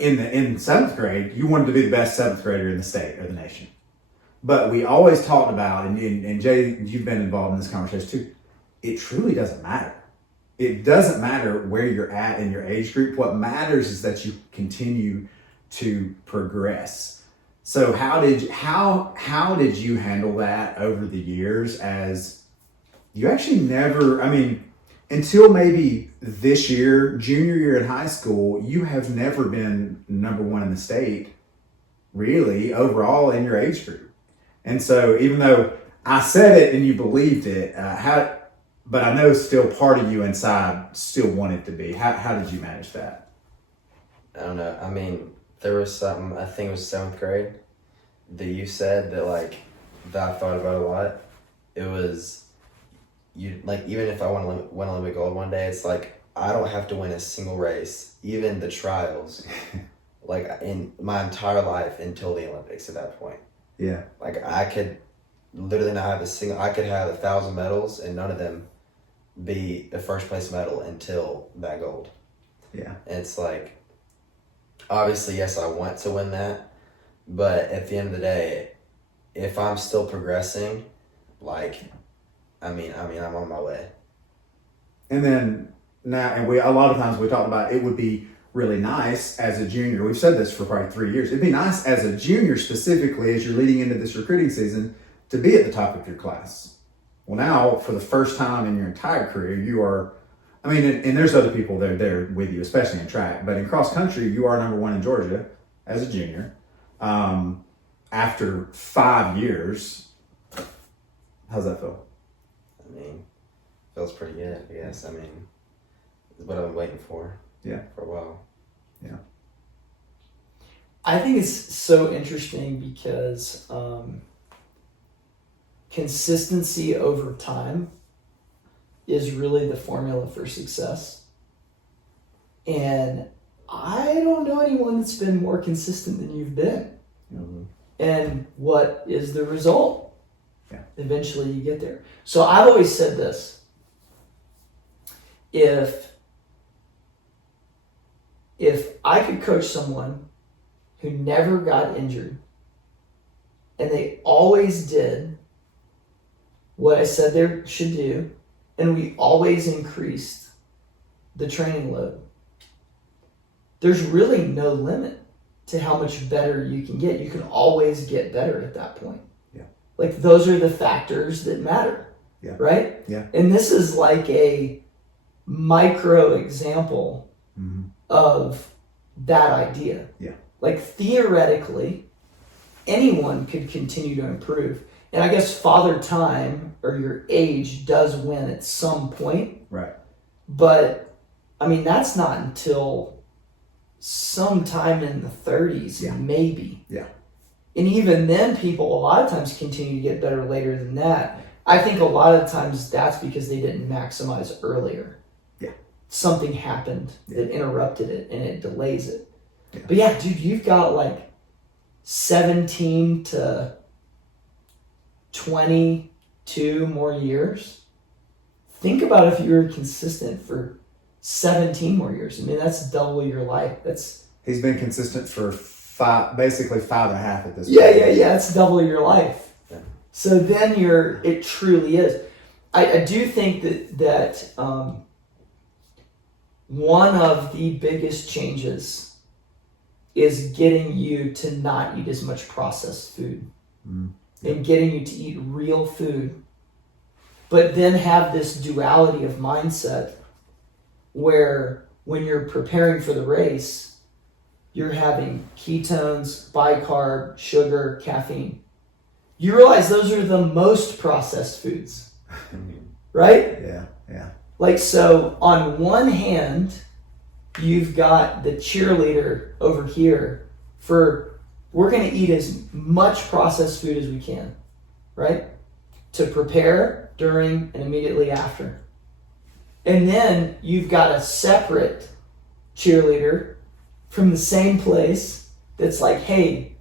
in 7th grade, you wanted to be the best 7th grader in the state or the nation. But we always talked about, and Jay, you've been involved in this conversation too, it truly doesn't matter. It doesn't matter where you're at in your age group. What matters is that you continue to progress. So how did you handle that over the years, as you actually never, until maybe this year, junior year in high school, you have never been number one in the state, really, overall in your age group. And so even though I said it and you believed it, but I know still part of you inside still wanted to be. How did you manage that? I don't know. There was something, I think it was 7th grade, that you said that I thought about a lot. It was, even if I win Olympic gold one day, it's like, I don't have to win a single race, even the trials, in my entire life until the Olympics at that point. Yeah. I could literally not have I could have 1,000 medals and none of them be a first place medal until that gold. Yeah. And it's like, obviously, yes, I want to win that, but at the end of the day, if I'm still progressing, I'm on my way. And then now, and a lot of times we talk about it would be really nice as a junior. We've said this for probably 3 years. It'd be nice as a junior specifically as you're leading into this recruiting season to be at the top of your class. Well, now for the first time in your entire career, you are, and there's other people that are there with you, especially in track, but in cross country, you are number one in Georgia as a junior. After 5 years, how's that feel? Feels pretty good, I guess. It's what I've been waiting for. Yeah. For a while. Yeah. I think it's so interesting because consistency over time is really the formula for success. And I don't know anyone that's been more consistent than you've been. Mm-hmm. And what is the result? Yeah. Eventually you get there. So I've always said this. if I could coach someone who never got injured and they always did what I said they should do, and we always increased the training load, there's really no limit to how much better you can get. You can always get better at that point. Yeah. Like those are the factors that matter. Yeah. Right? Yeah. And this is like a micro example of that idea. Yeah. Like theoretically, anyone could continue to improve. And I guess father time or your age does win at some point. Right. But I mean, that's not until sometime in the 30s, maybe. Yeah. And even then, people a lot of times continue to get better later than that. I think a lot of times that's because they didn't maximize earlier. Yeah. Something happened that interrupted it and it delays it. Yeah. But yeah, dude, you've got like 17 to 22 more years. Think about if you were consistent for 17 more years. I mean, that's double your life. He's been consistent for basically 5.5 at this point. Yeah. It's double your life. Yeah. So then it truly is. I do think that one of the biggest changes is getting you to not eat as much processed food and getting you to eat real food, but then have this duality of mindset where when you're preparing for the race, you're having ketones, bicarb, sugar, caffeine. You realize those are the most processed foods, right? Yeah. Like, so on one hand, you've got the cheerleader over here for, we're going to eat as much processed food as we can, right? To prepare, during, and immediately after. And then you've got a separate cheerleader from the same place that's like, hey,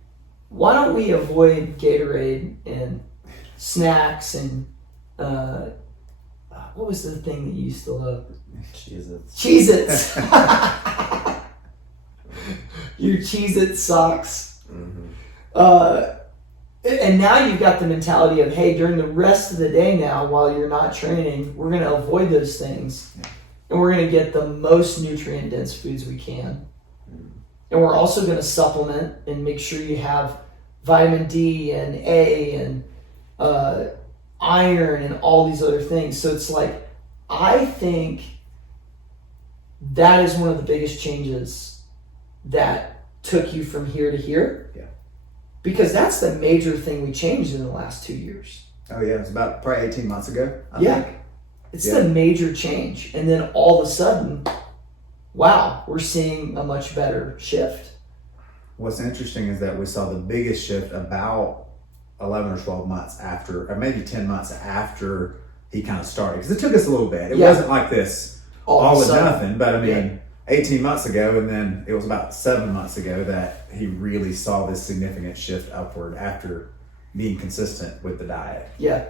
why don't we avoid Gatorade and snacks and what was the thing that you used to love? Cheez-Its. Your Cheez-It socks. And now you've got the mentality of, hey, during the rest of the day now, while you're not training, we're going to avoid those things. And we're going to get the most nutrient-dense foods we can. And we're also going to supplement and make sure you have vitamin D and A and iron and all these other things. So it's like, I think that is one of the biggest changes that took you from here to here. Yeah. Because that's the major thing we changed in the last 2 years. Oh yeah, it's about probably 18 months ago. I think. It's the major change. And then all of a sudden, wow, we're seeing a much better shift. What's interesting is that we saw the biggest shift about 11 or 12 months after, or maybe 10 months after he kind of started. Because it took us a little bit. It wasn't like this all or nothing, but I mean, 18 months ago, and then it was about 7 months ago that he really saw this significant shift upward after being consistent with the diet. Yeah.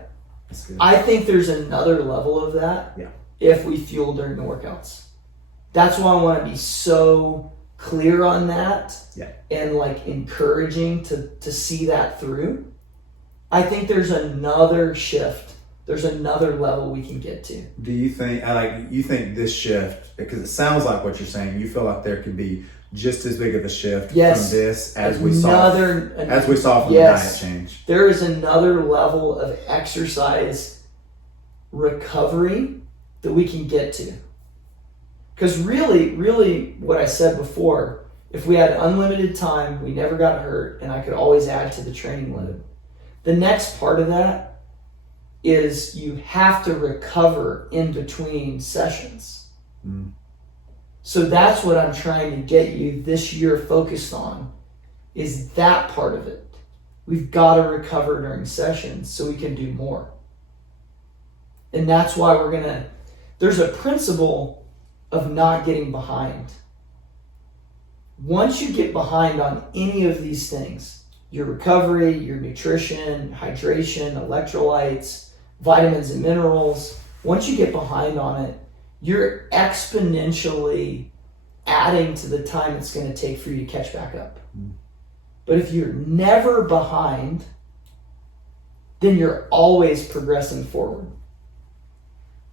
That's good. I think there's another level of that if we fuel during the workouts. That's why I want to be so clear on that and like encouraging to see that through. I think there's another shift. There's another level we can get to. Do you think, you think this shift, because it sounds like what you're saying, you feel like there could be just as big of a shift from this as we saw from the diet change? There is another level of exercise recovery that we can get to. Because really what I said before, if we had unlimited time, we never got hurt, and I could always add to the training load. The next part of that is you have to recover in between sessions. So that's what I'm trying to get you this year focused on, is that part of it. We've got to recover during sessions so we can do more. And that's why there's a principle of not getting behind. Once you get behind on any of these things, your recovery, your nutrition, hydration, electrolytes, vitamins and minerals, once you get behind on it, you're exponentially adding to the time it's going to take for you to catch back up. But if you're never behind, then you're always progressing forward.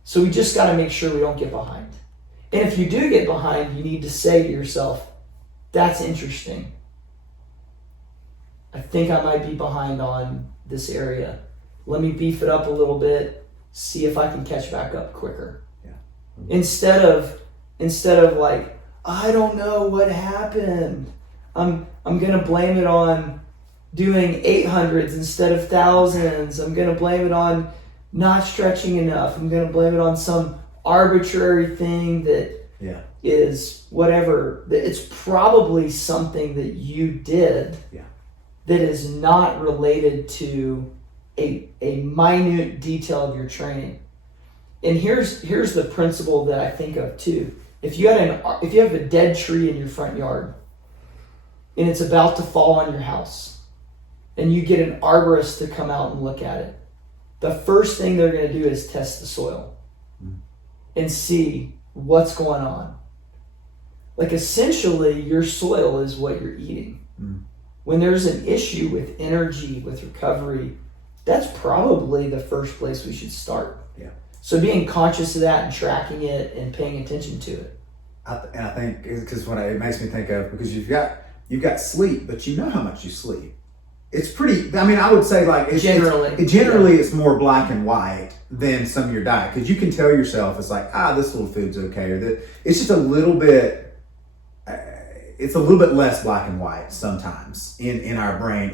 So we just got to make sure we don't get behind. And if you do get behind, you need to say to yourself, that's interesting. I think I might be behind on this area. Let me beef it up a little bit, see if I can catch back up quicker. Yeah. Instead of like, I don't know what happened. I'm gonna blame it on doing 800s instead of thousands. I'm gonna blame it on not stretching enough. I'm gonna blame it on some arbitrary thing that is whatever. It's probably something that you did that is not related to a minute detail of your training. And here's the principle that I think of too. If you have a dead tree in your front yard and it's about to fall on your house and you get an arborist to come out and look at it, the first thing they're going to do is test the soil and see what's going on. Like essentially your soil is what you're eating. When there's an issue with energy, with recovery, that's probably the first place we should start. So being conscious of that and tracking it and paying attention to it. And I think because it makes me think of, because you've got sleep, but you know how much you sleep. It's pretty. I mean, I would say like generally it's more black and white than some of your diet, because you can tell yourself it's like this little food's okay, or that it's just a little bit. It's a little bit less black and white sometimes in our brain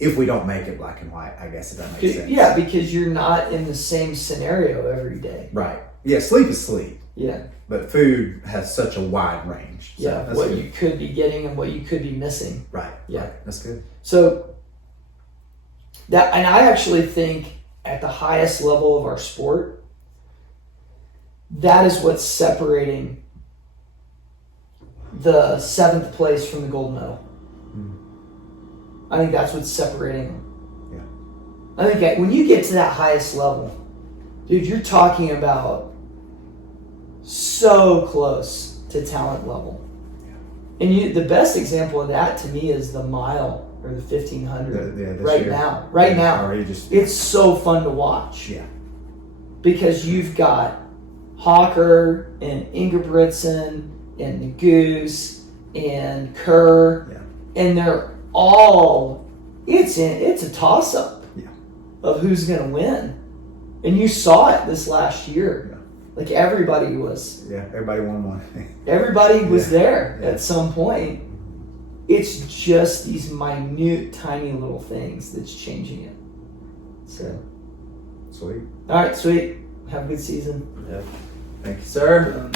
if we don't make it black and white, I guess, if that makes sense. Yeah, because you're not in the same scenario every day. Right. Yeah, sleep is sleep. Yeah. But food has such a wide range. So yeah, what you could be getting and what you could be missing. Right. Yeah. Right. That's good. So that, and I actually think at the highest level of our sport, that is what's separating the 7th place from the gold medal. I think that's what's separating them. Yeah. I think that when you get to that highest level, dude, you're talking about so close to talent level. Yeah. And the best example of that to me is the mile or the 1500 right now. Right now. It's so fun to watch. Yeah. Because you've got Hawker and Ingebrigtsen and the Goose and Kerr, and they're all, it's a toss-up of who's going to win. And you saw it this last year. Yeah. Like everybody was. Yeah, everybody won one. Everybody was there at some point. It's just these minute, tiny little things that's changing it. So. Sweet. All right, sweet. Have a good season. Yeah. Thank you, sir.